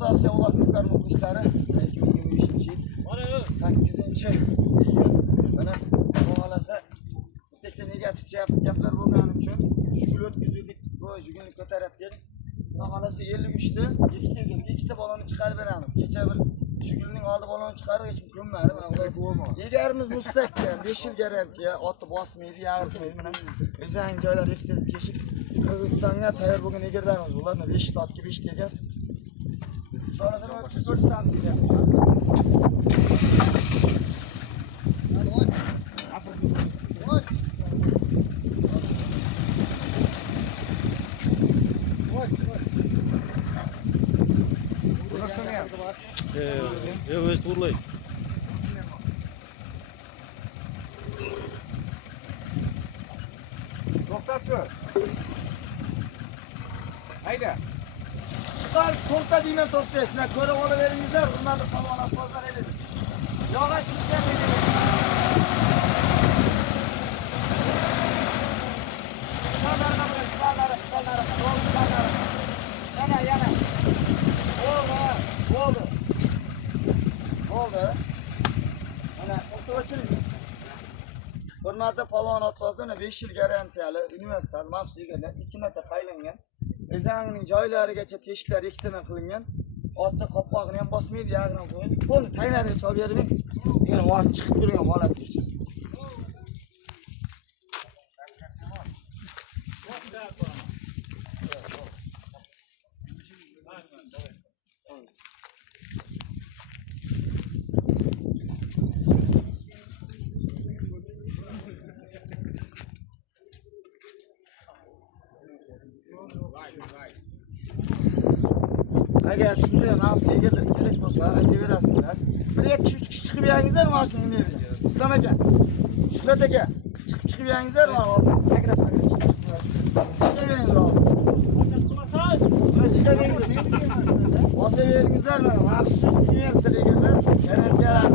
Orta Asya Ulaklıklar muhlisleri 2025 yıl 8. iyun mana xohlasa bitta negativcha gaplar bo'lgani uchun shugul o'tkazdik. Bu jugunlik ko'tarib xohlasa 53 ta ikkita balonni chiqarib beramiz. Kecha bir shugulning oldi balonni chiqarib hech kim ko'nmadi. Mana egarimiz mustahkam 5 yil garantiya, otni bosmaydi, yag'irmaydi. Mana o'zang joylar ektirib keshib Qirg'izistonga tayyor bo'lgan egarlarimiz bular. 5 ta otga 5 ta egar. Sonradan o'tib ko'rsatamiz ekan. O'z turlay. To'xtab tur. Hayda. Chiqar to'xta deyman to'xtasizlar. Ko'rib olaveringizlar, hurmatli polvon aqozlar edi. Yog'och sizlar edi. Yana. Oldu. Ana o'tib hurmatli polvon aqozlar 5 yil garantiyali universal maxsus egarlar 2 marta qaylangan. O'zangning joylarigacha teshiklar ikkitadan qilingan. Otni qopqog'ini ham bosmaydi, yag'ini qo'ying. Qo'lni taylariga cholib bermang. Degan vaqt chiqib turgan holatgacha. Agar shunday maxsus egarlar kerak bo'lsa, aytaverasizlar. 1-2-3 kishi chiqib yangizlar mashinaning yerga. Islom aka, Shuhrat aka, chiqib yangizlar mana sakrab chiqib yangizlar. Bosaveringizlar mana maxsus universal egarlar garantiyalar.